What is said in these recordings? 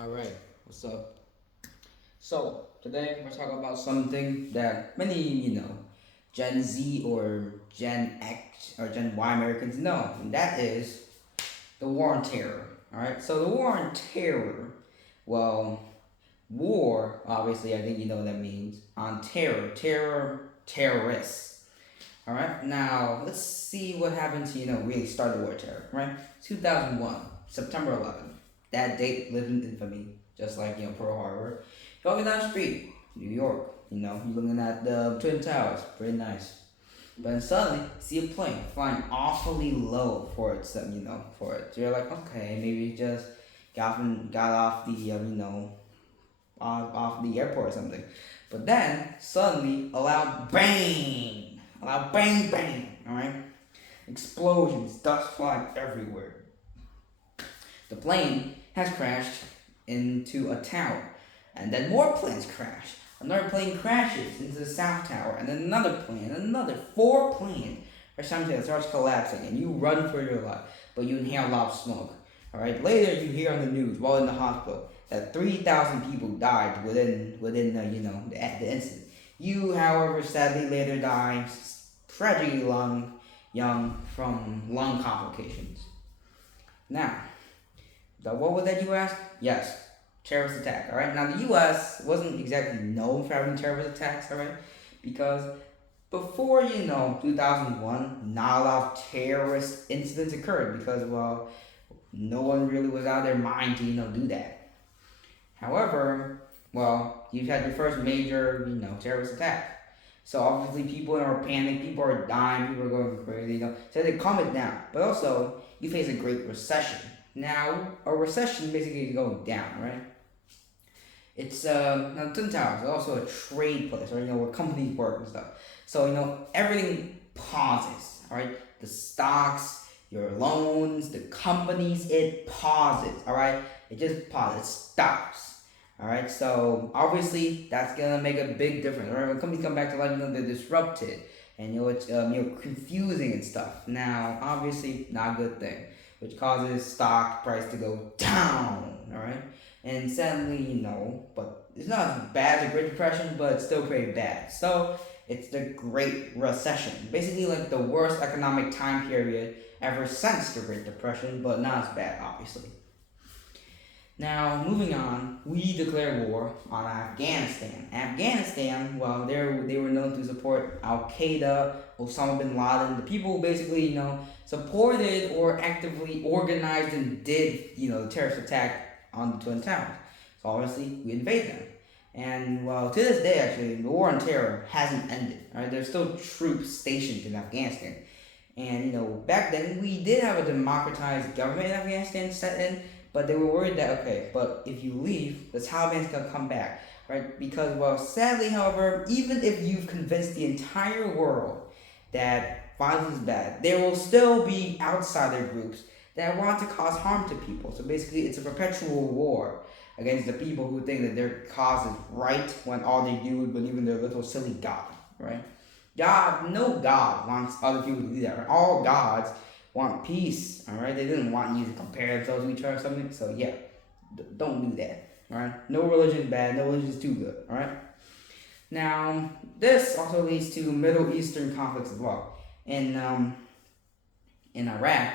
Alright, what's up? So, today we're talking about something that many, Gen Z or Gen X or Gen Y Americans know, and that is the War on Terror. Alright, so the War on Terror, well, war, obviously, I think you know what that means, on terrorists. Alright, now let's see what happened to, really start the war on terror, right? 2001, September 11th. That date lived in infamy, just like, Pearl Harbor. Walking down the street, New York, you're looking at the Twin Towers, pretty nice. But then suddenly, see a plane flying awfully low for it, for it. So you're like, okay, maybe it just got off the, off the airport or something. But then, suddenly, a loud bang bang, alright? Explosions, dust flying everywhere. The plane has crashed into a tower, and then more planes crash. Another plane crashes into the South Tower, and then another plane, and another. Four planes are simultaneously starts collapsing, and you run for your life, but you inhale a lot of smoke. All right. Later, you hear on the news while in the hospital that 3,000 people died within the incident. You, however, sadly later die tragically young from lung complications. Now, what was that you asked? Yes, terrorist attack. All right. Now the U.S. wasn't exactly known for having terrorist attacks. All right, because before 2001, not a lot of terrorist incidents occurred because no one really was out of their mind to do that. However, you've had your first major terrorist attack. So obviously people are panicked, people are dying, people are going crazy. So they calm it down. But also you face a great recession. Now a recession basically is going down, right? It's now Twin Towers is also a trade place, or where companies work and stuff. So everything pauses. All right, the stocks, your loans, the companies, it pauses. All right, it just pauses. It stops. All right, so obviously that's gonna make a big difference. Right, when companies come back to life, they're disrupted, and it's confusing and stuff. Now, obviously, not a good thing, which causes stock price to go down. All right. And sadly, but it's not as bad as the Great Depression, but it's still pretty bad. So it's the Great Recession, basically like the worst economic time period ever since the Great Depression, but not as bad, obviously. Now, moving on, we declared war on Afghanistan. Afghanistan, they were known to support Al Qaeda, Osama bin Laden, the people who basically, supported or actively organized and did, the terrorist attack on the Twin Towers. So obviously, we invade them. And to this day, actually, the war on terror hasn't ended. Right? There's still troops stationed in Afghanistan. And back then we did have a democratized government in Afghanistan set in, but they were worried that but if you leave, the Taliban's gonna come back, right? Because sadly, however, even if you've convinced the entire world that violence is bad, there will still be outsider groups that want to cause harm to people. So basically, it's a perpetual war against the people who think that their cause is right when all they do is believe in their little silly God, right? No God wants other people to do that. Right? All gods want peace, all right? They didn't want you to compare themselves to each other or something. So yeah, don't do that, all right? No religion is bad. No religion is too good, all right? Now, this also leads to Middle Eastern conflicts as well. In Iraq,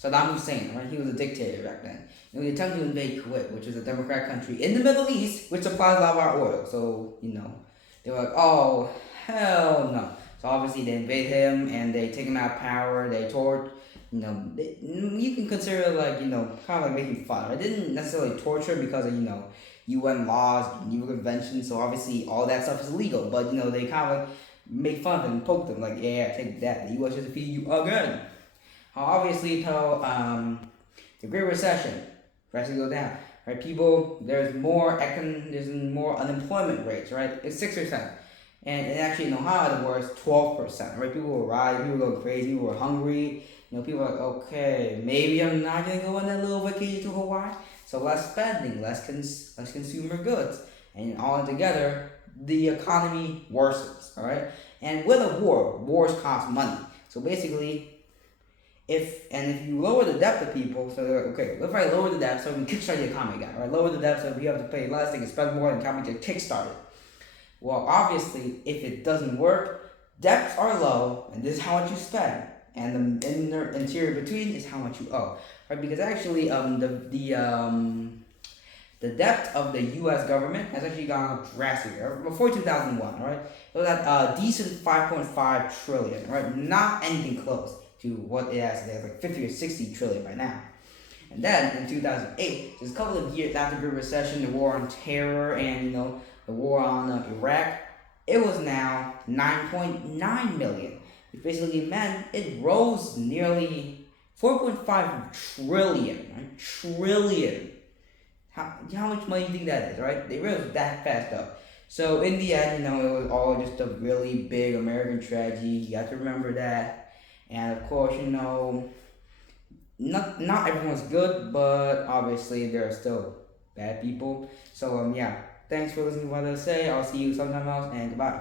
Saddam Hussein, right? He was a dictator back then. And we attempted to invade Kuwait, which is a democratic country in the Middle East, which supplies a lot of our oil. So, they were like, oh, hell no. So obviously they invade him and they take him out of power. They you can consider it kind of like making fun. I didn't necessarily torture because of, UN laws, UN conventions. So obviously all that stuff is illegal. But, they kind of make fun of them and poke them like, yeah, take that. The US just defeated you again. Obviously, the Great Recession, prices go down, right? There's more unemployment rates, right? It's 6%, and actually in Ohio, the worst 12%, right? People were rioting, people were going crazy, people were hungry. People were like, okay, maybe I'm not gonna go on that little vacation to Hawaii. So less spending, less consumer goods, and all together, the economy worsens, all right? And with a war, wars cost money. So basically, if you lower the debt to people, so they're like, okay, if I lower the debt so we can kickstart the economy again, right? Lower the debt so we have to pay less, they can spend more, and the economy get kickstarted. Well, obviously, if it doesn't work, debts are low, and this is how much you spend, and the interior between is how much you owe, right? Because actually, the debt of the U.S. government has actually gone up drastically. Before 2001, right? It was at a decent 5.5 trillion, right? Not anything close to what it has today. It's like 50 or 60 trillion by now. And then in 2008, just a couple of years after the recession, the war on terror, and the war on Iraq, it was now 9.9 million. Which basically meant it rose nearly 4.5 trillion, right? Trillion. How much money do you think that is, right? They rose that fast up. So in the end, it was all just a really big American tragedy. You have to remember that. And of course, not everyone's good, but obviously there are still bad people. So yeah, thanks for listening to what I say. I'll see you sometime else, and goodbye.